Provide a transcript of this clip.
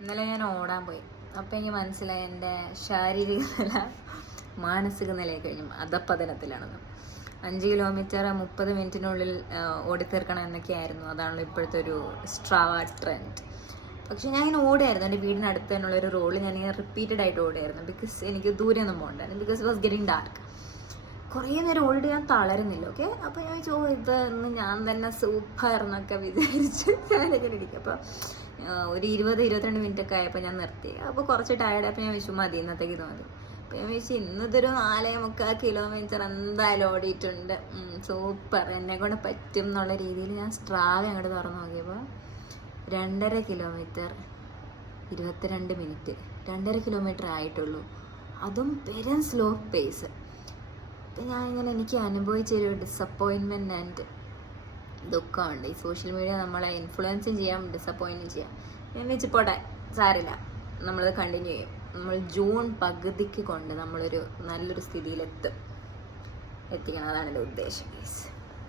ഇന്നലെ ഞാൻ ഓടാൻ പോയി. അപ്പം എനിക്ക് മനസ്സിലായി എൻ്റെ ശാരീരിക നില മാനസിക നിലയിൽ കഴിഞ്ഞു അധപ്പതനത്തിലാണെന്ന്. 5 കിലോമീറ്റർ 30 മിനിറ്റിനുള്ളിൽ ഓടിത്തീർക്കണം എന്നൊക്കെയായിരുന്നു. അതാണല്ലോ ഇപ്പോഴത്തെ ഒരു സ്ട്രാവ ട്രെൻഡ്. പക്ഷെ ഞാൻ ഇങ്ങനെ ഓടുമായിരുന്നു. എൻ്റെ വീടിനടുത്ത് തന്നെയുള്ളൊരു റോഡ് ഞാനിങ്ങനെ റിപ്പീറ്റഡ് ആയിട്ട് ഓടുമായിരുന്നു. ബിക്കോസ് എനിക്ക് ദൂരെ ഒന്നും പോകണ്ടായിരുന്നു. Because it was getting dark. കുറേ നേരം ഓൾറെഡി ഞാൻ തളരുന്നില്ല. ഓക്കെ, അപ്പോൾ ഞാൻ ഇന്ന് ഞാൻ തന്നെ സൂപ്പർ എന്നൊക്കെ വിചാരിച്ച് ഞാനിങ്ങനെ ഇരിക്കും. അപ്പോൾ ഒരു 20-22 മിനിറ്റൊക്കെ ആയപ്പോൾ ഞാൻ നിർത്തി. അപ്പോൾ കുറച്ച് ടയർഡായപ്പോൾ ഞാൻ വിഷു മതി, ഇന്നത്തേക്ക് ഇത് മതി. അപ്പോൾ ഞാൻ വിചാരിച്ചു ഇന്നതൊരു 4.25 കിലോമീറ്റർ എന്തായാലും ഓടിയിട്ടുണ്ട്, സൂപ്പർ, എന്നെ കൊണ്ട് പറ്റും എന്നുള്ള രീതിയിൽ ഞാൻ സ്ട്രാവ അങ്ങോട്ട് തുറന്നു നോക്കിയപ്പോൾ 2.5 കിലോമീറ്റർ 22 മിനിറ്റ്. 2.5 കിലോമീറ്റർ ആയിട്ടുള്ളൂ, അതും പെരും സ്ലോ പേസ്. അപ്പം ഞാൻ ഇങ്ങനെ എനിക്ക് അനുഭവിച്ചൊരു ഡിസപ്പോയിൻമെൻറ്റ് ആൻഡ് ദുഃഖമുണ്ട്. ഈ സോഷ്യൽ മീഡിയ നമ്മളെ ഇൻഫ്ലുവൻസും ചെയ്യാം, ഡിസപ്പോയിൻറ്റും ചെയ്യാം. ഞാൻ വെച്ച് പോട്ടെ, സാരില്ല, നമ്മളത് കണ്ടിന്യൂ ചെയ്യും. നമ്മൾ ജൂൺ പകുതിക്ക് കൊണ്ട് നമ്മളൊരു നല്ലൊരു സ്ഥിതിയിലെത്തിക്കണം. അതാണ് എൻ്റെ ഉദ്ദേശം.